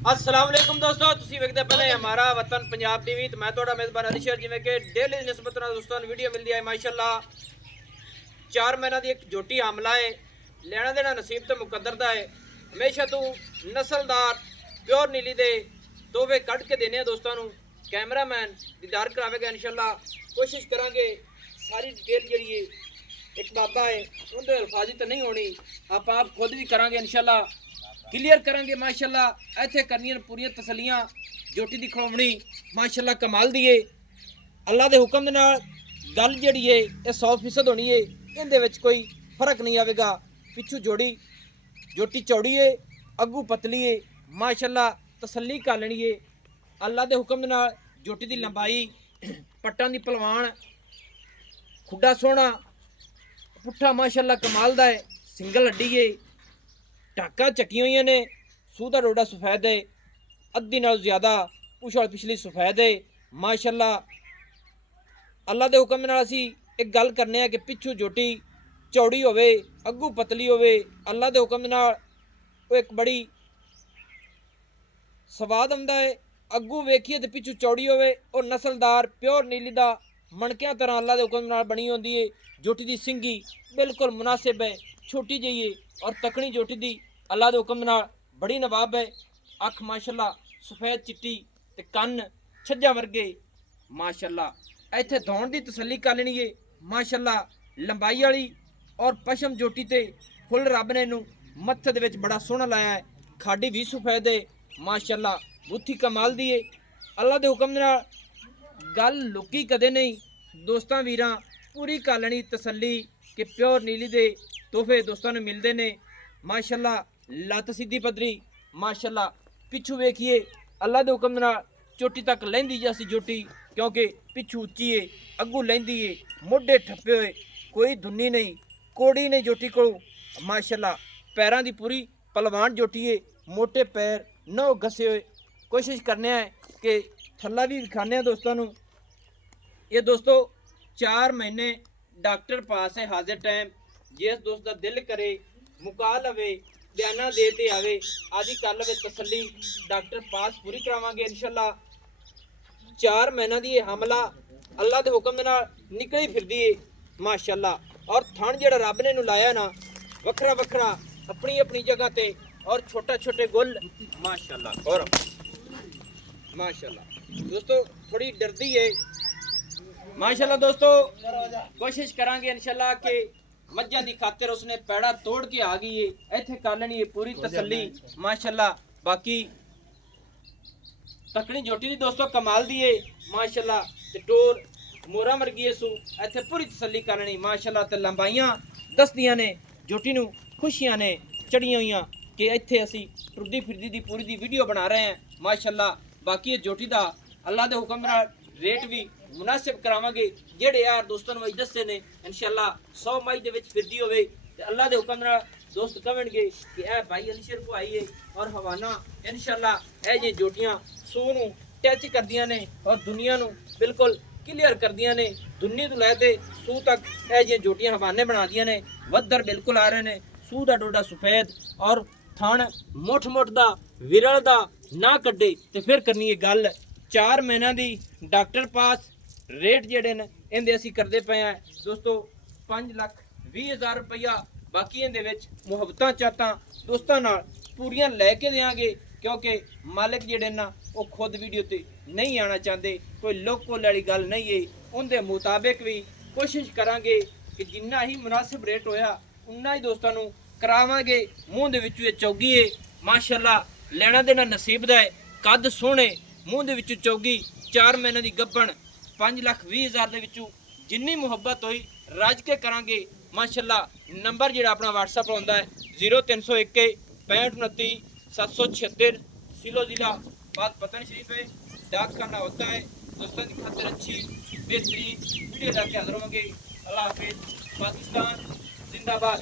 अस्सलाम वालेकुम दोस्तों, तुसी वेखदे पहले हमारा वतन पंजाब टीवी। तो मैं थोड़ा मेजबान अली शेर जिमें कि डेली निस्बत नाल दोस्तों वीडियो मिलती है माशाअल्लाह। 4 महीना दी एक झोटी हमला है, लेना देना नसीब तो मुकद्दर दा है। हमेशा तू नस्लदार प्योर नीली दे तोहफे कट के देने दोस्तों नू। कैमरामैन दीदार करावेगा इंशाल्लाह। कोशिश करांगे सारी डिटेल जी एक बाबा है उनके अल्फाजी तो नहीं होनी, आप खुद भी करांगे इंशाल्लाह, क्लीयर करांगे माशाल्लाह। इत्थे करनियां पूरी तसलियां। झोटी दी खड़ोवनी माशाल्लाह कमाल दी है। अल्लाह दे हुक्म दे नाल गल जिहड़ी है ये 100% होनी है, इहदे विच कोई फर्क नहीं आवेगा। पिछू झोटी चौड़ी है, अग्गू पतली है माशाल्लाह, तसल्ली कर लेनी है। अल्लाह दे हुक्म दे नाल झोटी दी लंबाई पट्टां दी पलवान, खुड्डा सोहना, पुट्ठा माशाल्लाह कमाल दा है, सिंगल हड्डी है, टाका चक्की हुई ने, सूह का डोडा सफेद है, अद्धी नाल ज़्यादा पुछ वाली पिछली सफेद है माशाल्लाह। अल्लाह के हुक्म नाल असी एक गल करने कि पिछू झोटी चौड़ी होवे, अग्गू पतली होवे। अल्लाह के हुक्म नाल वो एक बड़ी स्वाद आंदा है। अग्गू वेखिए तो पिछू चौड़ी होवे और नस्लदार प्योर नीली दा मणकियां तरह अल्लाह के हुक्म नाल बनी होंदी है। झोटी दी सिंगी बिल्कुल मुनासिब है, छोटी जी है और तकनी झोटी दी अल्लाह के हुक्म नाल बड़ी नवाब है। अख माशाल्लाह सफेद चिट्टी ते कन्न छज्जा वर्गे माशाल्लाह। इत्थे दौड़ की तसल्ली कर लेनी है माशाल्लाह। लंबाई वाली और पशम झोटी ते फुल रब ने इनू मत्थे दे विच बड़ा सोहना लाया है। खाडी भी सफेद है माशाल्लाह, बुत्थी कमाल दी है। अल्लाह के हुक्म नाल गल लुकी कदे नहीं, दोस्तां वीरां पूरी कर लेनी तसल्ली कि प्योर नीली दे तोहफे दोस्तों ने मिलते हैं माशाल्लाह। लत्त सीधी पदरी माशाल्लाह। पिछू वेखिए अल्लाह के हुक्म नाल चोटी तक लैंदी जैसी झोटी, क्योंकि पिछू उच्ची है, अग्गू लैंदी है, मोढे ठप्पे हुए, कोई धुन्नी नहीं, कोड़ी नहीं झोटी को माशाल्लाह। पैरों की पूरी पलवान झोटी है, मोटे पैर, नौ घसे हुए। कोशिश करने कि थल्ला भी दिखाने दोस्तों को। ये दोस्तों 4 महीने डॉक्टर पास है हाजिर टाइम। जिस दोस्त का दिल करे मुका लवे, बयाना देते आवे, आदि कर लवे तसल्ली, डॉक्टर पास पूरी करावांगे इंशाल्लाह। 4 महीना दी हमला अल्लाह के हुक्म नाल निकली फिरदी है माशाल्लाह। और थण जिहड़ा रब ने नू लाया ना वखरा वखरा अपनी अपनी जगह ते, और छोटे छोटे गुल माशाल्लाह। और माशाल्लाह दोस्तों थोड़ी डरदी है माशाल्लाह। दोस्तों कोशिश करांगे इंशाल्लाह कि मज्जां दी खातिर उसने पैड़ा तोड़ के आ गई है, इत्थे कर लेनी है पूरी तसल्ली माशाल्लाह। बाकी तकनी झोटी दी दोस्तों कमाल दी है माशाल्लाह। ते टोर मोरा मरगी है सू, इत्थे पूरी तसल्ली कर लेनी माशाल्लाह। ते लंबाइयां दसदियां ने झोटी नू, खुशियां ने चढ़ियां हुई कि इत्थे असी टुरदी फिरदी दी पूरी दी वीडियो बना रहे हैं माशाल्लाह। बाकी झोटी दा अल्लाह के हुक्म नाल रेट भी मुनासिब करावांगे। जेड़े यार दोस्तों ने दस्से ने इंशाल्लाह 100 मई दे विच फिरदी होवे ते अल्लाह के हुक्म नाल दोस्त कहेंगे कि ए भाई अलीशर को आई है और हवाना इंशाल्लाह। ए जे जोटियां सूह नू टच करदियां ने और दुनिया नू बिल्कुल क्लीयर करदियां ने, दुन्नी तो लैते सूह तक ए जे जोटियां हवाने बना दियां ने। वद्दर बिल्कुल आ रहे ने, सूह दा डोडा सफेद और थण मुठ मुठ दा विरल दा ना कड्डे ते फिर करनी है गल 4 महीना दी डॉक्टर पास। रेट जेडे ने इहदे असी करते पे हैं दोस्तों 5,20,000 रुपया। बाकी इहदे विच मुहब्बतां चाहतां दोस्तां नाल पूरियां लैके देंगे, क्योंकि मालिक जेडे ना वो खुद वीडियो ते नहीं आना चाहते, कोई लोकल वाली गल नहीं है। उनके मुताबिक भी कोशिश करांगे कि जिन्ना ही मुनासिब रेट होया उन्ना ही दोस्तों को करावांगे। मूँह दे विचों ये चौगी है माशाल्लाह, लेना देना नसीब दा है। कद सोहने, मूँह दे विचों चौगी, 4 महीने की गब्बन, 5,20,000 दे विचों जिन्नी मुहब्बत हुई रज के करांगे माशाल्लाह। नंबर जिहड़ा अपना व्हाट्सअप होंदा है 0301 6529 776, सिलो जिला बात पतन शरीफ है। डाक खाना होता है दोस्तों की खातिर अच्छी बेहतरीन वीडियो लाके हाजिर होंगे। अल्लाह हाफिज़। पाकिस्तान जिंदाबाद।